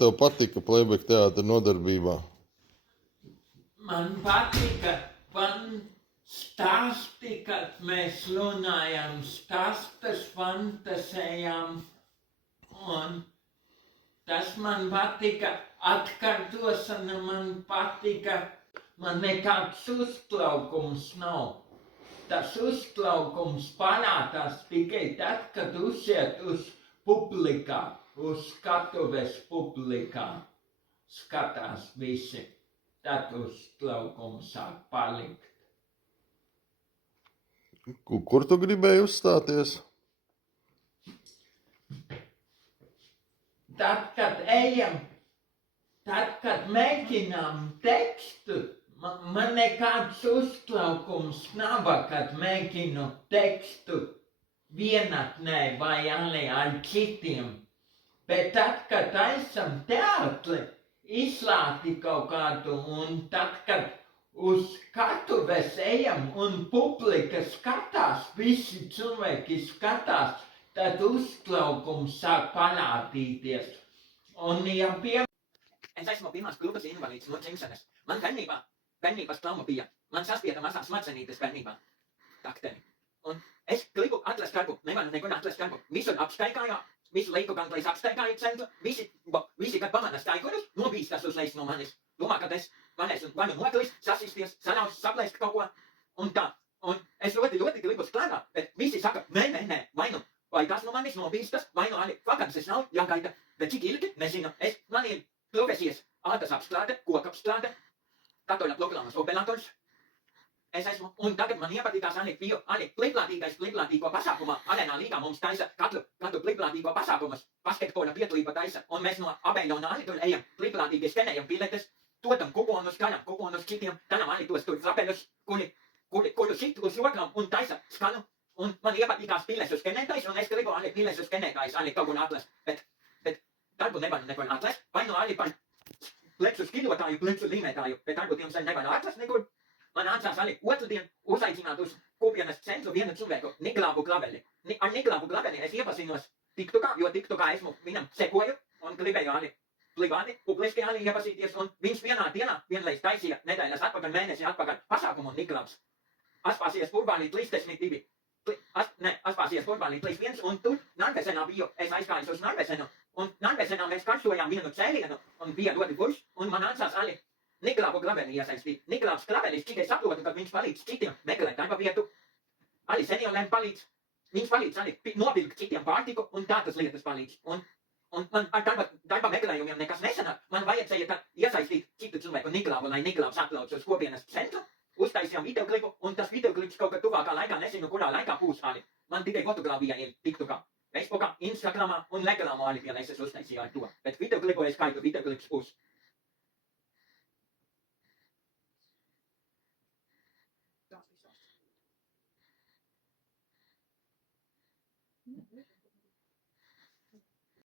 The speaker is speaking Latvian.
tev patika Playback teātra nodarbībā? Man patika, stāsti, kad mēs runājam, stāstas fantasējām, un tas man patika, atkārtošana man patika, man nekāds uztraukums nav. Tas uztraukums parādās tikai tad, kad uziet uz publikā, uz skatuves publikā, skatās visi. Tad uztraukums sāk palikt. Kur tu gribēji uzstāties? Tad, kad ejam, tad, kad mēģinām tekstu, man nekāds uztraukums nav, kad mēģinu tekstu vienatnē vai arī ar citiem. Bet tad, kad esam teātri, izlāti kaut kādu, un tad, kad uz skatuves ejam un publika skatās, visi cilvēki skatās, tad uztraukums sāk parādīties. Un ja Es esmu pirmās grupas invalīds no dzimšanas. Man bērnības trauma bija. Man saspieda mazās smadzenītes bērnībā. Takteni. Un es gribu atrast darbu, nevaru nekur atrast darbu. Visur apstaigāju, visu laiku ganglais apstaigāju centru, visi kad pamana staigurus, nobīstas uzreiz no manis. Domā, ka es varēšu vai nu nokrist, sasisties, salaust, saplēst kaut ko. Un tā. Un es ļoti gribu strādāt, bet visi saka, nē, vai tas no manis nobīstas, vai no arī vakances nav jāgaida. Bet cik ilgi, nezinu, man ir profesijas ādas apstrāde, kokapstrāde, katoļa programmas operators. Es esmu, un tagad man iepatīkās arī pliklātīgo pasākumā. Arēnā līgā mums taisa katru pliklātīgo pasākumus, basketbola piedalība taisa, un mēs no Abejona arī tur ejam, pliklātīgi skenējam biletes, dodam kuponus, karam kuponus citiem, tanam arī tos tur frapeļus, kuri sit uz rokām un taisa skanu, un man iepatīkās pilesu skenētājs, un es gribu arī pilesu skenētājs arī kaut kur atrast, bet darbu nevaru nekur atrast, vai no arī par pleksu skidotāju, pleksu līmētāju, bet darbu tiemžēl nevaru atrast nekur. Man nācās arī otrdien uzaicināt uz kopienas centru vienu cilvēku, Niklāvu Glaveli. Ar Niklāvu Glaveli es iepazinos TikTokā, jo TikTokā esmu viņam sekoju un gribēju arī privāti, publiski arī iepazīties, un viņš vienā dienā vienreiz taisīja nedēļas atpakaļ, mēnesi atpakaļ pasākumu Niklāvs. Aspāsies Urbānī 32. Aspāsies Urbānī 31, un tur Narvesenā biju, es aizgājos uz Narvesenu, un Narvesenā mēs karsojām vienu cēlienu, un bija ļoti burš, un man nācās arī Niklāvu Glaveli iesaistīt. Niklāvs Glavelis, cik es saprotu, kad viņš palīdz citiem meklēt darba vietu, arī senioriem palīdz. Viņš palīdz arī nopirkt citiem pārtiku un tādas lietas palīdz. Un man ar darba meklējumiem nekas nesanāk. Man vajadzēja tad iesaistīt citu cilvēku Niklāvu, lai Niklāvs atbrauc uz kopienas centru, uztaisījām videoklipu, un tas videoklips kaut kad tuvākā laikā, nezinu, kurā laikā būs arī. Man tikai fotografija ir TikTokā, Facebookā, Instagramā un Legramā arī vienreiz es uztaisīju ar to. Bet videoklipu es skaitu, videoklips būs.